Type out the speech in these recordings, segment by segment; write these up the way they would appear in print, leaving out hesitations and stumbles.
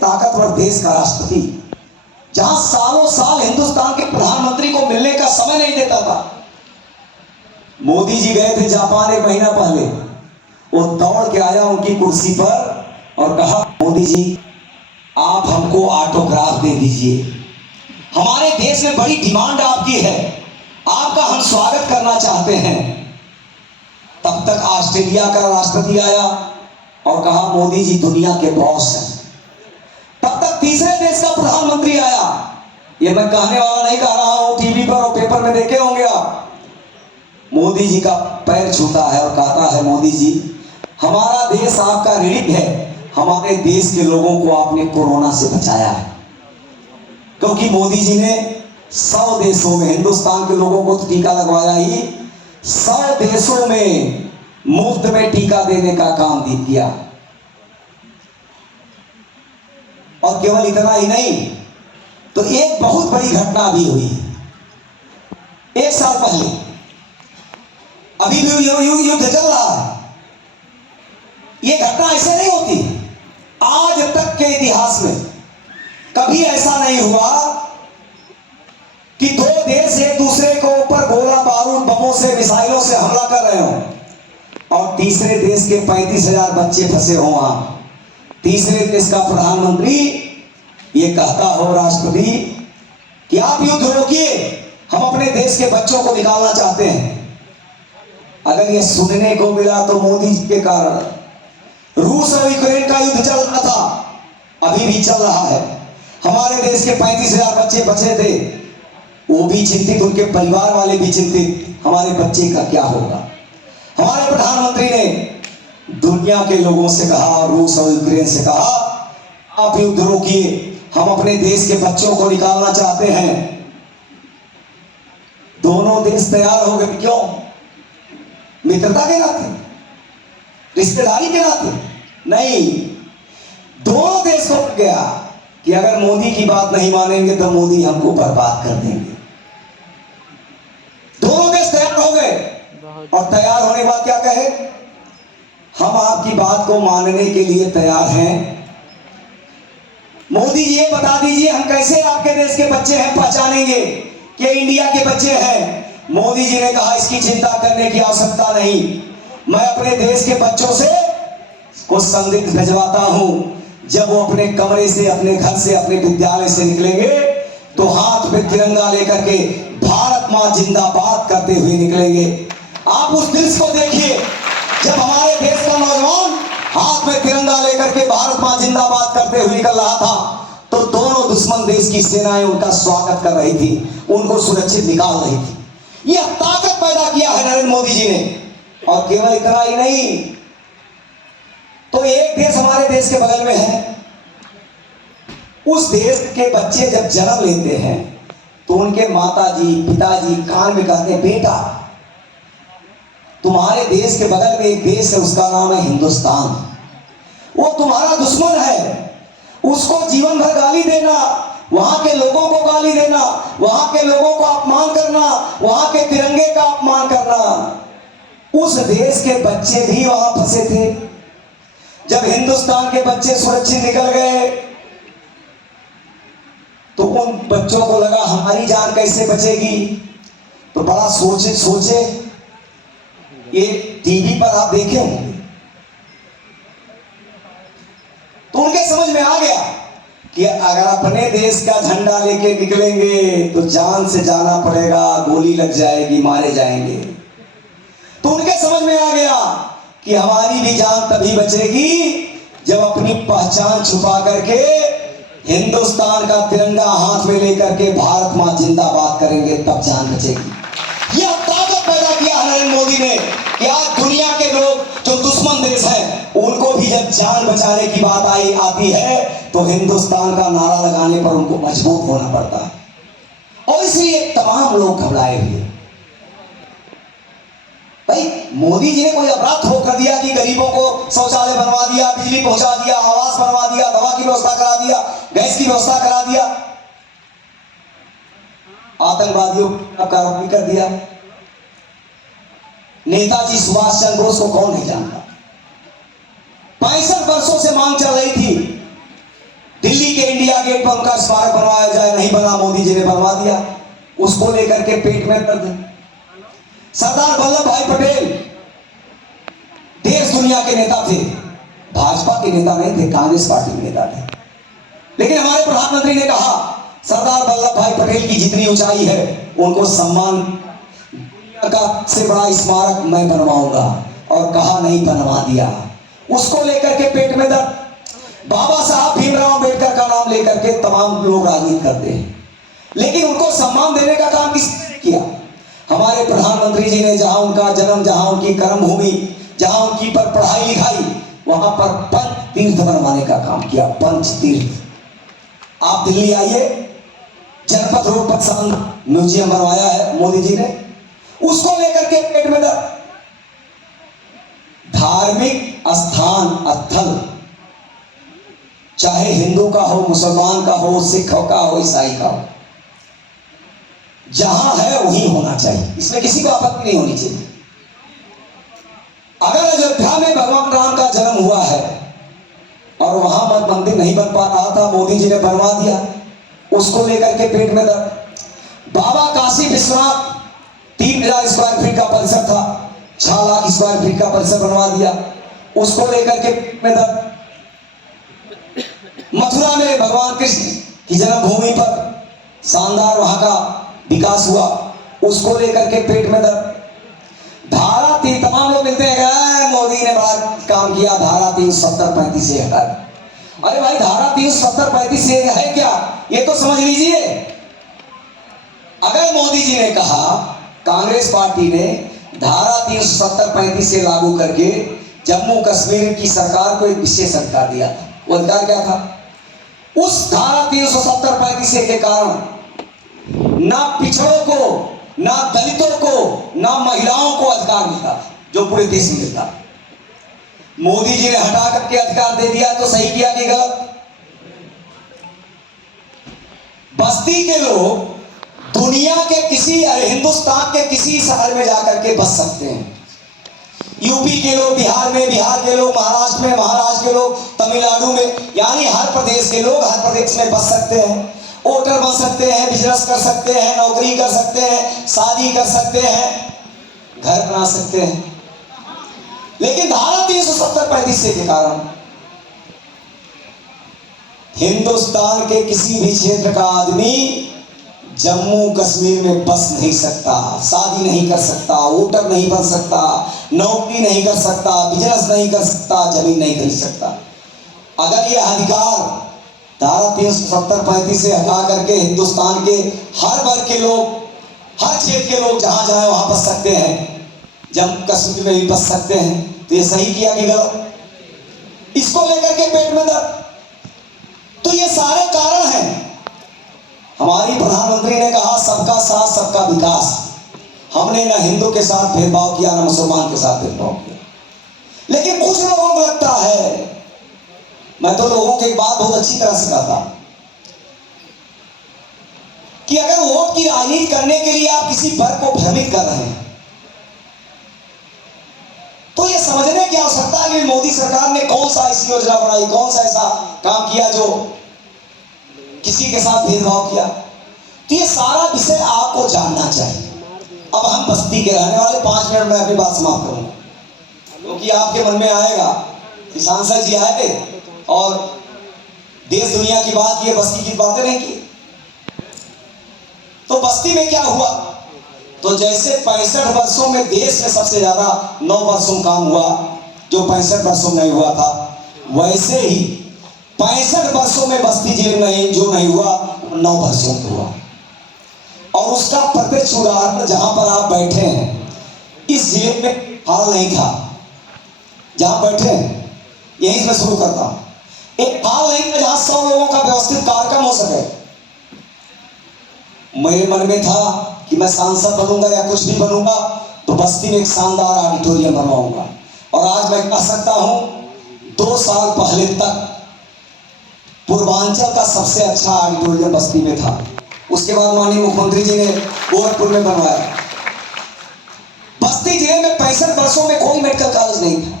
ताकतवर देश का राष्ट्रपति, जहां सालों साल हिंदुस्तान के प्रधानमंत्री को मिलने का समय नहीं देता था। मोदी जी गए थे जापान 1 महीना पहले, वो दौड़ के आया उनकी कुर्सी पर और कहा, मोदी जी आप हमको ऑटोग्राफ दे दीजिए, हमारे देश में बड़ी डिमांड आपकी है, आपका हम स्वागत करना चाहते हैं। तब तक ऑस्ट्रेलिया का राष्ट्रपति आया और कहा, मोदी जी दुनिया के बॉस हैं। तब तक तीसरे देश का प्रधानमंत्री आया, ये मैं कहने वाला नहीं कह रहा हूं, टीवी पर और पेपर में देखे होंगे आप, मोदी जी का पैर छूता है और कहता है, मोदी जी हमारा देश आपका ऋणी है, हमारे देश के लोगों को आपने कोरोना से बचाया है। क्योंकि मोदी जी ने 100 देशों में, हिंदुस्तान के लोगों को तो टीका लगवाया ही, 100 देशों में मुफ्त में टीका देने का काम किया। और केवल इतना ही नहीं, तो एक बहुत बड़ी घटना भी हुई 1 साल पहले। अभी भी युद्ध चल रहा है, यह घटना ऐसे नहीं होती। आज तक के इतिहास में कभी ऐसा नहीं हुआ कि 2 देश एक दूसरे के ऊपर गोला बारूद बमों से, मिसाइलों से हमला कर रहे हो और तीसरे देश के 35,000 बच्चे फंसे हो वहां। तीसरे देश का प्रधानमंत्री ये कहता हो राष्ट्रपति कि आप युद्ध रोकिए, हम अपने देश के बच्चों को निकालना चाहते हैं। अगर ये सुनने को मिला तो मोदी जी के कारण रूस और यूक्रेन का युद्ध चल रहा था, अभी भी चल रहा है। हमारे देश के 35,000 बच्चे बचे थे, वो भी चिंतित, उनके परिवार वाले भी चिंतित, हमारे बच्चे का क्या होगा। हमारे प्रधानमंत्री ने दुनिया के लोगों से कहा, रूस और यूक्रेन से कहा, आप युद्ध रोकिए, हम अपने देश के बच्चों को निकालना चाहते हैं। दोनों देश तैयार हो गए। क्यों? मित्रता के नाते, रिश्तेदारी के नाते नहीं। दोनों देश को लग गया कि अगर मोदी की बात नहीं मानेंगे तो मोदी हमको बर्बाद कर देंगे। दोनों देश तैयार हो गए और तैयार होने के बाद क्या कहे, हम आपकी बात को मानने के लिए तैयार हैं। मोदी जी ये बता दीजिए, हम कैसे आपके देश के बच्चे हैं पहचानेंगे कि इंडिया के बच्चे हैं। मोदी जी ने कहा, इसकी चिंता करने की आवश्यकता नहीं, मैं अपने देश के बच्चों से कुछ संदिग्ध भिजवाता हूं। जब वो अपने कमरे से, अपने घर से, अपने विद्यालय से निकलेंगे तो हाथ में तिरंगा लेकर के भारत मां जिंदाबाद करते हुए निकलेंगे। आप उस दृश्य को देखिए, जब हमारे देश का नौजवान हाथ में तिरंगा लेकर के भारत मां जिंदाबाद करते हुए निकल रहा था, तो दोनों दुश्मन देश की सेनाएं उनका स्वागत कर रही थी, उनको सुरक्षित निकाल रही थी। यह ताकत पैदा किया है नरेंद्र मोदी जी ने। और केवल इतना ही नहीं, तो एक देश हमारे देश के बगल में है, उस देश के बच्चे जब जन्म लेते हैं तो उनके माताजी पिताजी कान में कहते हैं, बेटा तुम्हारे देश के बगल में एक देश है, उसका नाम है हिंदुस्तान, वो तुम्हारा दुश्मन है, उसको जीवन भर गाली देना, वहां के लोगों को गाली देना, वहां के लोगों को अपमान करना, वहां के तिरंगे का अपमान करना। उस देश के बच्चे भी वहां फंसे थे। जब हिंदुस्तान के बच्चे सुरक्षित निकल गए तो उन बच्चों को लगा हमारी जान कैसे बचेगी, तो बड़ा सोचे। ये टीवी पर आप देखे होंगे, तो उनके समझ में आ गया कि अगर अपने देश का झंडा लेके निकलेंगे तो जान से जाना पड़ेगा, गोली लग जाएगी, मारे जाएंगे। तो उनके समझ में आ गया कि हमारी भी जान तभी बचेगी जब अपनी पहचान छुपा करके हिंदुस्तान का तिरंगा हाथ में लेकर के भारत मां जिंदाबाद करेंगे, तब जान बचेगी। यह ताकत पैदा किया नरेंद्र मोदी ने कि आज दुनिया के लोग जो दुश्मन देश हैं, उनको भी जब जान बचाने की बात आती है तो हिंदुस्तान का नारा लगाने पर उनको मजबूत होना पड़ता है। और इसलिए तमाम लोग घबराए हुए। भाई मोदी जी ने कोई अपराध थोक कर दिया कि गरीबों को शौचालय बनवा दिया, बिजली पहुंचा दिया, आवास बनवा दिया, दवा की व्यवस्था करा दिया, गैस की व्यवस्था करा दिया, आतंकवादियों का आरोपी कर दिया। नेताजी सुभाष चंद्र बोस को कौन नहीं जानता। 65 वर्षों से मांग चल रही थी, दिल्ली कहीं पर उनका स्मारक बनवाया जाए, नहीं बना, मोदी जी ने बनवा दिया। उसको लेकर के पेट में दर्द है। सरदार वल्लभ भाई पटेल देश दुनिया के नेता थे, भाजपा के नेता नहीं थे, कांग्रेस पार्टी के नेता थे। लेकिन हमारे प्रधानमंत्री ने कहा सरदार वल्लभ भाई पटेल की जितनी ऊंचाई है उनको सम्मान, दुनिया का से बड़ा स्मारक मैं बनवाऊंगा, और कहा नहीं, बनवा दिया। उसको लेकर के पेट में दर्द। बाबा साहब भीमराव अम्बेडकर का नाम लेकर के तमाम लोग राजनीति करते हैं, लेकिन उनको सम्मान देने का काम किसने किया? हमारे प्रधानमंत्री जी ने, जहां उनका जन्म, जहां उनकी कर्म भूमि, जहां उनकी पर पढ़ाई लिखाई, वहां पर पंच तीर्थ बनवाने का काम किया। पंच तीर्थ, आप दिल्ली आइए, जनपद रोड पर शानदार म्यूजियम बनवाया है मोदी जी ने, उसको लेकर के पेट में दर्द। धार्मिक स्थान स्थल, चाहे हिंदू का हो, मुसलमान का हो, सिख का हो, ईसाई का हो, जहां है वहीं होना चाहिए, इसमें किसी को आपत्ति नहीं होनी चाहिए। अगर अयोध्या में भगवान राम का जन्म हुआ है और वहां मत मंदिर नहीं बन पा रहा था, मोदी जी ने बनवा दिया, उसको लेकर के पेट में दर्द। बाबा काशी विश्वनाथ 3000 स्क्वायर फीट का परिसर था, 6 लाख स्क्वायर फीट का परिसर बनवा दिया, उसको लेकर के पेट में दर्द। मथुरा में भगवान कृष्ण की जन्मभूमि पर शानदार वहां का विकास हुआ, उसको लेकर के पेट में दर्द। धारा 3, तमाम लोग मिलते हैं, मोदी ने बड़ा काम किया, धारा 370-35 से हटा। अरे भाई, धारा 370-35 से है क्या, ये तो समझ लीजिए। अगर मोदी जी ने कहा, कांग्रेस पार्टी ने धारा 370-35 से लागू करके जम्मू कश्मीर की सरकार को एक विशेष अधिकार दिया था, वो अधिकार क्या था? उस धारा 370-35 के कारण ना पिछड़ों को, ना दलितों को, ना महिलाओं को अधिकार मिलता, जो पूरे देश में मिलता। मोदी जी ने हटा करके अधिकार दे दिया, तो सही किया कि गलत? बस्ती के लोग दुनिया के किसी, हिंदुस्तान के किसी शहर में जाकर के बस सकते हैं। यूपी के लोग बिहार में, बिहार के लोग महाराष्ट्र में, महाराष्ट्र के लोग तमिलनाडु में, यानी हर प्रदेश के लोग हर प्रदेश में बस सकते हैं, वोटर बन सकते हैं, बिजनेस कर सकते हैं, नौकरी कर सकते हैं, शादी कर सकते हैं, घर बना सकते हैं। लेकिन धारा 370-35 के कारण हिंदुस्तान के किसी भी क्षेत्र का आदमी जम्मू कश्मीर में बस नहीं सकता, शादी नहीं कर सकता, वोटर नहीं बन सकता, नौकरी नहीं कर सकता, बिजनेस नहीं कर सकता, जमीन नहीं खरीद सकता। अगर यह अधिकार धारा 370-35 से हटा करके हिंदुस्तान के हर वर्ग के लोग, हर क्षेत्र के लोग जहां जाए वहां बस सकते हैं, जम्मू कश्मीर में भी बस सकते हैं, तो ये सही किया कि गलत? इसको लेकर के पेट में दर्द। तो ये सारे कारण हैं। हमारी प्रधानमंत्री ने कहा सबका साथ सबका विकास। हमने ना हिंदू के साथ भेदभाव किया, ना मुसलमान के साथ भेदभाव किया। लेकिन कुछ लोगों को लगता है, मैं तो लोगों की एक बात बहुत अच्छी तरह से कहता कि अगर वोट की राजनीति करने के लिए आप किसी वर्ग को भ्रमित कर रहे हैं, तो ये समझने की आवश्यकता है कि मोदी सरकार ने कौन सा ऐसी योजना बनाई, कौन सा ऐसा काम किया जो किसी के साथ भेदभाव किया। तो ये सारा विषय आपको जानना चाहिए। अब हम बस्ती के रहने वाले, 5 मिनट में अपनी बात समाप्त करूंगा, क्योंकि आपके मन में आएगा कि सांसद जी आए थे और देश दुनिया की बात की, बस्ती की बातें नहीं की। तो बस्ती में क्या हुआ? तो जैसे 65 वर्षों में देश में सबसे ज्यादा 9 वर्षों में काम हुआ, जो 65 वर्षों में नहीं हुआ था, वैसे ही 65 वर्षों में बस्ती जिले में जो नहीं हुआ 9 वर्षों में हुआ। और उसका प्रत्यक्ष उदाहरण जहां पर आप बैठे हैं, इस जिले में हाल नहीं था, जहां बैठे हैं यहीं से शुरू करता हूं। एक हाल नहीं था जहां 100 लोगों का व्यवस्थित कार्यक्रम हो सके। मेरे मन में था कि मैं सांसद बनूंगा या कुछ भी बनूंगा तो बस्ती में एक शानदार ऑडिटोरियम बनवाऊंगा। और आज मैं कह सकता हूं 2 साल पहले तक पूर्वांचल का सबसे अच्छा ऑडिटोरियम बस्ती में था। उसके बाद माननीय मुख्यमंत्री जी ने गोरखपुर में बनवाया। बस्ती जिले में 65 वर्षों में कोई मेडिकल कॉलेज नहीं था।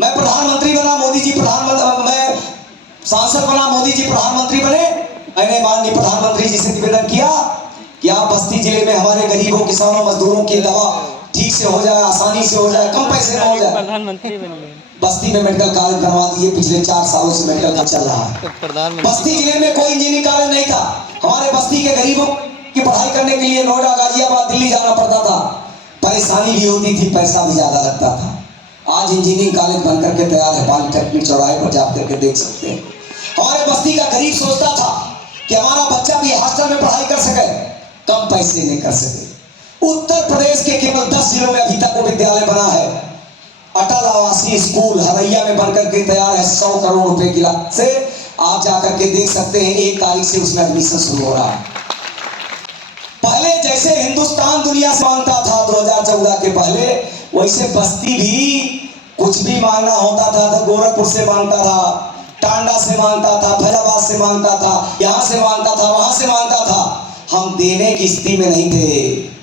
मैं प्रधानमंत्री बना, मोदी जी प्रधानमंत्री, मैं सांसद बना, मोदी जी प्रधानमंत्री बने, मैंने माननीय प्रधानमंत्री जी से निवेदन किया कि आप बस्ती जिले में हमारे गरीबों, किसानों, मजदूरों की दवा ठीक से हो जाए, आसानी से हो जाए, कम पैसे में हो जाए। प्रधानमंत्री बन गए। बस्ती में मेडिकल कॉलेज बनवा दिए, पिछले 4 सालों से मेडिकल कॉलेज चल रहा है। बस्ती जिले में कोई इंजीनियरिंग कॉलेज नहीं था, हमारे बस्ती के गरीबों की पढ़ाई करने के लिए नोएडा, गाजियाबाद, दिल्ली जाना पड़ता था, परेशानी भी होती थी, पैसा भी ज्यादा लगता था। आज इंजीनियरिंग कॉलेज बन करके तैयार है, पॉलिटेक्निक चौराहे पर जा करके देख सकते हैं। हमारे बस्ती का गरीब सोचता था कि हमारा बच्चा भी हॉस्टल में पढ़ाई कर सके, कम पैसे नहीं कर सके। उत्तर प्रदेश के केवल 10 जिलों में अभी तक वो विद्यालय बना है। अटल आवासीय स्कूल हरैया में बनकर के तैयार है, 100 करोड़ रुपए की लागत से। आप जाकर के देख सकते हैं, 1 तारीख से उसमें एडमिशन शुरू हो रहा है। पहले जैसे हिंदुस्तान दुनिया से मांगता था 2014 के पहले, वैसे बस्ती भी कुछ भी मांगना होता था तो गोरखपुर से मांगता था, टांडा से मांगता था, फैजाबाद से मांगता था, यहाँ से मांगता था, वहां से मांगता था। हम देने की स्थिति में नहीं थे।